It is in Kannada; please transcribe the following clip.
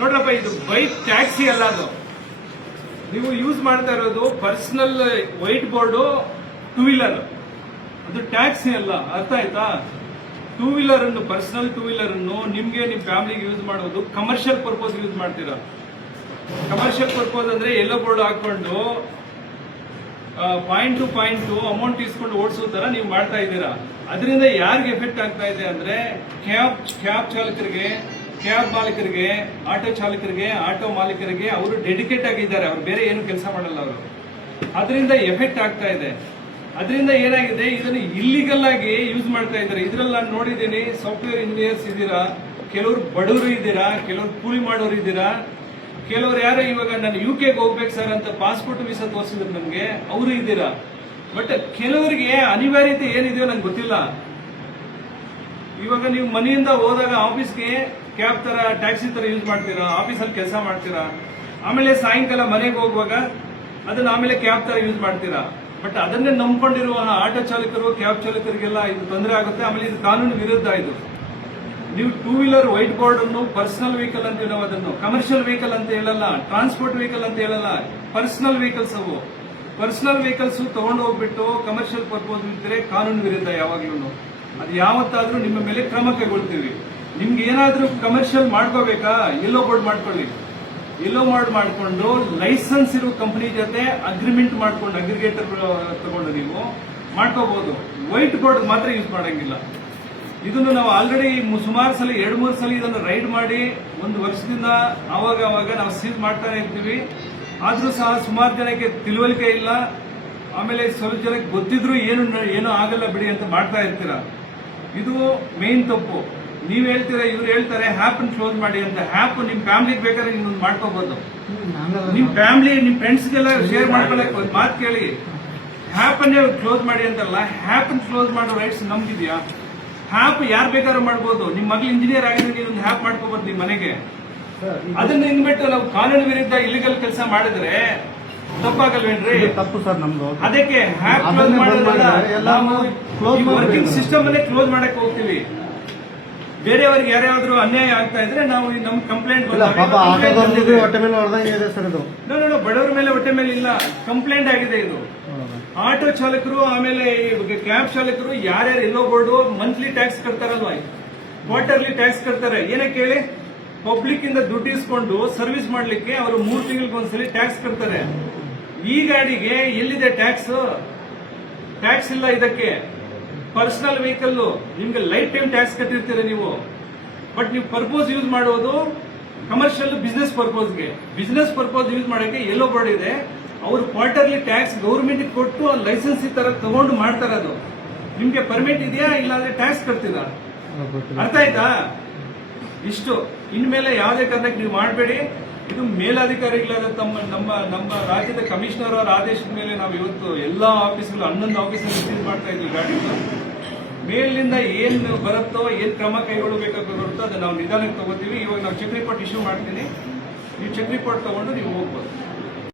ನೋಡ್ರಪ್ಪ, ಇದು ಬೈಕ್ ಟ್ಯಾಕ್ಸಿ ಅಲ್ಲ. ಅದು ನೀವು ಯೂಸ್ ಮಾಡ್ತಾ ಇರೋದು personal white board two wheeler, ಅದು ಟ್ಯಾಕ್ಸಿ ಅಲ್ಲ. ಅರ್ಥ ಆಯ್ತಾ? ಟೂ ವೀಲರ್ ಅನ್ನು, ಪರ್ಸನಲ್ ಟೂ ವೀಲರ್ ಅನ್ನು ನಿಮ್ಗೆ ನಿಮ್ ಫ್ಯಾಮಿಲಿಗೆ ಯೂಸ್ ಮಾಡೋದು ಕಮರ್ಷಿಯಲ್ ಪರ್ಪೋಸ್ ಯೂಸ್ ಮಾಡ್ತೀರಾ. ಕಮರ್ಷಿಯಲ್ ಪರ್ಪೋಸ್ ಅಂದ್ರೆ ಎಲ್ಲೋ ಬೋರ್ಡ್ ಹಾಕೊಂಡು ಪಾಯಿಂಟ್ ಟು ಪಾಯಿಂಟ್ ಅಮೌಂಟ್ ಇಸ್ಕೊಂಡು ಓಡಿಸೋ ತರ ನೀವು ಮಾಡ್ತಾ ಇದ್ದೀರಾ. ಅದರಿಂದ ಯಾರಿಗೆ ಎಫೆಕ್ಟ್ ಆಗ್ತಾ ಇದೆ ಅಂದ್ರೆ ಕ್ಯಾಬ್ ಚಾಲಕರಿಗೆ, ಕ್ಯಾಬ್ ಮಾಲೀಕರಿಗೆ, ಆಟೋ ಚಾಲಕರಿಗೆ, ಆಟೋ ಮಾಲೀಕರಿಗೆ ಅವರು ಡೆಡಿಕೇಟ್ ಆಗಿದ್ದಾರೆ. ಅವ್ರು ಬೇರೆ ಏನು ಕೆಲಸ ಮಾಡಲ್ಲ ಅವರು. ಅದರಿಂದ ಎಫೆಕ್ಟ್ ಆಗ್ತಾ ಇದೆ. ಅದರಿಂದ ಏನಾಗಿದೆ, ಇದನ್ನು ಇಲ್ಲಿಗಲ್ ಆಗಿ ಯೂಸ್ ಮಾಡ್ತಾ ಇದ್ದಾರೆ. ಇದ್ರಲ್ಲಿ ನಾನು ನೋಡಿದ್ದೀನಿ, ಸಾಫ್ಟ್ವೇರ್ ಇಂಜಿನಿಯರ್ಸ್ ಇದ್ದೀರಾ, ಕೆಲವರು ಬಡವರು ಇದ್ದೀರಾ, ಕೆಲವರು ಕೂಲಿ ಮಾಡೋರು ಇದ್ದೀರಾ, ಕೆಲವರು ಯಾರು ಇವಾಗ ನಾನು UK ಹೋಗ್ಬೇಕು ಸರ್ ಅಂತ ಪಾಸ್ಪೋರ್ಟ್ ವೀಸಾ ತೋರಿಸಿದ್ರು ನಮ್ಗೆ, ಅವರು ಇದ್ದೀರಾ. ಬಟ್ ಕೆಲವರಿಗೆ ಅನಿವಾರ್ಯತೆ ಏನಿದೆಯೋ ನಂಗೆ ಗೊತ್ತಿಲ್ಲ. ಇವಾಗ ನೀವು ಮನೆಯಿಂದ ಹೋದಾಗ ಆಫೀಸ್ಗೆ ಕ್ಯಾಬ್ ತರ, ಟ್ಯಾಕ್ಸಿ ತರ ಯೂಸ್ ಮಾಡ್ತೀರಾ, ಆಫೀಸಲ್ಲಿ ಕೆಲಸ ಮಾಡ್ತೀರಾ. ಆಮೇಲೆ ಸಾಯಂಕಾಲ ಮನೆಗೆ ಹೋಗುವಾಗ ಅದನ್ನ ಆಮೇಲೆ ಕ್ಯಾಬ್ ತರ ಯೂಸ್ ಮಾಡ್ತೀರಾ. ಬಟ್ ಅದನ್ನೇ ನಂಬ್ಕೊಂಡಿರುವ ಆಟೋ ಚಾಲಕರು, ಕ್ಯಾಬ್ ಚಾಲಕರಿಗೆಲ್ಲ ಇದು ತೊಂದರೆ ಆಗುತ್ತೆ. ಆಮೇಲೆ ಇದು ಕಾನೂನು ವಿರುದ್ಧ. ಇದು ನೀವು ಟೂ ವೀಲರ್ ವೈಟ್ ಬೋರ್ಡ್ ಅನ್ನು ಪರ್ಸನಲ್ ವೆಹಿಕಲ್ ಅಂತ ಹೇಳೋ, ಅದನ್ನು ಕಮರ್ಷಿಯಲ್ ವೆಹಿಕಲ್ ಅಂತ ಹೇಳಲ್ಲ, ಟ್ರಾನ್ಸ್ಪೋರ್ಟ್ ವೆಹಿಕಲ್ ಅಂತ ಹೇಳಲ್ಲ, ಪರ್ಸನಲ್ ವೆಹಿಕಲ್ಸ್ ಅವು. ಪರ್ಸನಲ್ ವೆಹಿಕಲ್ಸ್ ತಗೊಂಡು ಹೋಗ್ಬಿಟ್ಟು ಕಮರ್ಷಿಯಲ್ ಪರ್ಪೋಸ್ ಇದ್ರೆ ಕಾನೂನು ವಿರುದ್ಧ ಯಾವಾಗ್ಲೂ. ಅದು ಯಾವತ್ತಾದ್ರೂ ನಿಮ್ಮ ಮೇಲೆ ಕ್ರಮ ಕೈಗೊಳ್ತೀವಿ. ನಿಮ್ಗೆ ಏನಾದ್ರೂ ಕಮರ್ಷಿಯಲ್ ಮಾಡ್ಕೋಬೇಕಾ, ಎಲ್ಲೋ ಬೋರ್ಡ್ ಮಾಡ್ಕೊಳ್ಳಿ. ಎಲ್ಲೋ ಮಾಡ್ಕೊಂಡು ಲೈಸೆನ್ಸ್ ಇರೋ ಕಂಪನಿ ಜೊತೆ ಅಗ್ರಿಮೆಂಟ್ ಮಾಡ್ಕೊಂಡು, ಅಗ್ರಿಗೇಟರ್ ತಗೊಂಡು ನೀವು ಮಾಡ್ಕೋಬಹುದು. ವೈಟ್ ಬೋರ್ಡ್ ಮಾತ್ರ ಯೂಸ್ ಮಾಡಂಗಿಲ್ಲ. ಇದನ್ನು ನಾವು ಆಲ್ರೆಡಿ ಸುಮಾರು ಸಲ, 2-3 ಸಲ ಇದನ್ನು ರೈಡ್ ಮಾಡಿ, 1 ವರ್ಷದಿಂದ ಅವಾಗ ನಾವು ಸೀಸ್ ಮಾಡ್ತಾನೆ ಇರ್ತೀವಿ. ಆದ್ರೂ ಸಹ ಸುಮಾರು ಜನಕ್ಕೆ ತಿಳುವಳಿಕೆ ಇಲ್ಲ. ಆಮೇಲೆ ಸ್ವಲ್ಪ ಜನಕ್ಕೆ ಗೊತ್ತಿದ್ರು ಏನು ಆಗಲ್ಲ ಬಿಡಿ ಅಂತ ಮಾಡ್ತಾ ಇರ್ತೀರಾ. ಇದು ಮೇನ್ ತಪ್ಪು. ನೀವ್ ಹೇಳ್ತೀರಾ, ಇವ್ರು ಹೇಳ್ತಾರೆ ಹ್ಯಾಪ್ ಕ್ಲೋಸ್ ಮಾಡಿ ಅಂತ. ಹ್ಯಾಪ್ ನಿಮ್ ಫ್ಯಾಮಿಲಿಗೆ ಬೇಕಾದ್ರೆ ಇನ್ನೊಂದು ಮಾಡ್ಕೋಬಹುದು. ನಿಮ್ ಫ್ಯಾಮಿಲಿ, ನಿಮ್ ಫ್ರೆಂಡ್ಸ್ಗೆಲ್ಲ ಶೇರ್ ಮಾಡ್ಕೊಳಕ್ ಒಂದು ಮಾತು ಕೇಳಿ. ಹ್ಯಾಪ್ ಅನ್ನೇ ಕ್ಲೋಸ್ ಮಾಡಿ ಅಂತಲ್ಲ, ಹ್ಯಾಪ್ ಕ್ಲೋಸ್ ಮಾಡೋ ರೈಟ್ಸ್ ನಮ್ಗಿದ್ಯಾ? ಹ್ಯಾಪ್ ಯಾರು ಬೇಕಾದ್ರೂ ಮಾಡ್ಬೋದು. ನಿಮ್ ಮಗಳು ಇಂಜಿನಿಯರ್ ಆಗಿದ್ರೆ ನೀನೊಂದು ಹ್ಯಾಪ್ ಮಾಡ್ಕೋಬಹುದು ನಿಮ್ ಮನೆಗೆ. ಅದನ್ನ ಹಿಂಗ್ಬಿಟ್ಟು ನಾವು ಕಾನೂನು ವಿರುದ್ಧ ಇಲ್ಲಿಗಲ್ ಕೆಲಸ ಮಾಡಿದ್ರೆ ತಪ್ಪಾಗಲ್ವೇನ್ರಿ? ತಪ್ಪು ಸರ್ ನಮ್ದು. ಅದಕ್ಕೆ ಹ್ಯಾಪ್ ಕ್ಲೋಸ್ ಮಾಡೋದಲ್ಲ, ನಾವು ವರ್ಕಿಂಗ್ ಸಿಸ್ಟಮ್ ಅನ್ನೇ ಕ್ಲೋಸ್ ಮಾಡಕ್ ಹೋಗ್ತೀವಿ. ಬೇರೆಯವ್ರಿಗೆ ಯಾರ್ಯಾವ್ದು ಅನ್ಯಾಯ ಆಗ್ತಾ ಇದ್ರೆ ನಾವು ನಮ್ ಕಂಪ್ಲೇಂಟ್ ಬಡವರ ಮೇಲೆ ಹೊಟ್ಟೆ ಮೇಲೆ ಇಲ್ಲ, ಕಂಪ್ಲೇಂಟ್ ಆಗಿದೆ ಇದು. ಆಟೋ ಚಾಲಕರು, ಆಮೇಲೆ ಕ್ಯಾಬ್ ಚಾಲಕರು ಯಾರ್ಯಾರು ಎಲ್ಲೋ ಬೋರ್ಡು ಮಂತ್ಲಿ ಟ್ಯಾಕ್ಸ್ ಕಟ್ತಾರಲ್ವಾ, ಕ್ವಾರ್ಟರ್ಲಿ ಟ್ಯಾಕ್ಸ್ ಕಟ್ತಾರೆ. ಏನಕ್ಕೆ ಹೇಳಿ? ಪಬ್ಲಿಕ್ ಇಂದ ದುಡ್ಡು ಇಸ್ಕೊಂಡು ಸರ್ವಿಸ್ ಮಾಡ್ಲಿಕ್ಕೆ ಅವರು 3 ತಿಂಗಳಿಗೊಂದ್ಸಲಿ ಟ್ಯಾಕ್ಸ್ ಕಟ್ತಾರೆ. ಈ ಗಾಡಿಗೆ ಎಲ್ಲಿದೆ ಟ್ಯಾಕ್ಸ್? ಟ್ಯಾಕ್ಸ್ ಇಲ್ಲ ಇದಕ್ಕೆ. ಪರ್ಸನಲ್ ವೆಹಿಕಲ್ ನಿಮ್ಗೆ ಲೈಫ್ ಟೈಮ್ ಟ್ಯಾಕ್ಸ್ ಕಟ್ಟಿರ್ತೀರ ನೀವು. ಬಟ್ ನೀವು ಪರ್ಪೋಸ್ ಯೂಸ್ ಮಾಡೋದು ಕಮರ್ಷಿಯಲ್ ಬಿಸ್ನೆಸ್ ಪರ್ಪೋಸ್ಗೆ. ಬಿಸ್ನೆಸ್ ಪರ್ಪೋಸ್ ಯೂಸ್ ಮಾಡಕ್ಕೆ ಎಲ್ಲೋ ಬೋರ್ಡ್ ಇದೆ. ಅವರು ಕ್ವಾರ್ಟರ್ಲಿ ಟ್ಯಾಕ್ಸ್ ಗೌರ್ಮೆಂಟ್ ಕೊಟ್ಟು ಲೈಸೆನ್ಸ್ ತರ ತಗೊಂಡು ಮಾಡ್ತಾರೆ. ಅದು ನಿಮ್ಗೆ ಪರ್ಮಿಟ್ ಇದೆಯಾ, ಇಲ್ಲಾಂದ್ರೆ ಟ್ಯಾಕ್ಸ್ ಕಟ್ತೀರಾ? ಅರ್ಥ ಆಯ್ತಾ? ಇಷ್ಟು. ಇನ್ಮೇಲೆ ಯಾವುದೇ ಕಾರಣಕ್ಕೆ ನೀವು ಮಾಡಬೇಡಿ. ಇದು ಮೇಲಾಧಿಕಾರಿಗಳಾದ ನಮ್ಮ ರಾಜ್ಯದ ಕಮಿಷನರ್ ಅವರ ಆದೇಶದ ಮೇಲೆ ನಾವು ಇವತ್ತು ಎಲ್ಲಾ ಆಫೀಸ್ಗಳು 11 ಆಫೀಸಲ್ಲಿ ಸೀಸ್ ಮಾಡ್ತಾ ಇದ್ವಿ ಗಾಡಿಗಳು. ಮೇಲಿನಿಂದ ಏನ್ ಬರುತ್ತೋ, ಏನ್ ಕ್ರಮ ಕೈಗೊಳ್ಳಬೇಕಾಗುತ್ತೋ ಅದನ್ನ ನಾವು ನಿಧಾನಕ್ಕೆ ತಗೋತೀವಿ. ಇವಾಗ ನಾವು ಚೆಕ್ ರಿಪೋರ್ಟ್ ಇಶ್ಯೂ ಮಾಡ್ತೀನಿ. ನೀವು ಚೆಕ್ ರಿಪೋರ್ಟ್ ತಗೊಂಡು ನೀವು ಹೋಗ್ಬೋದು.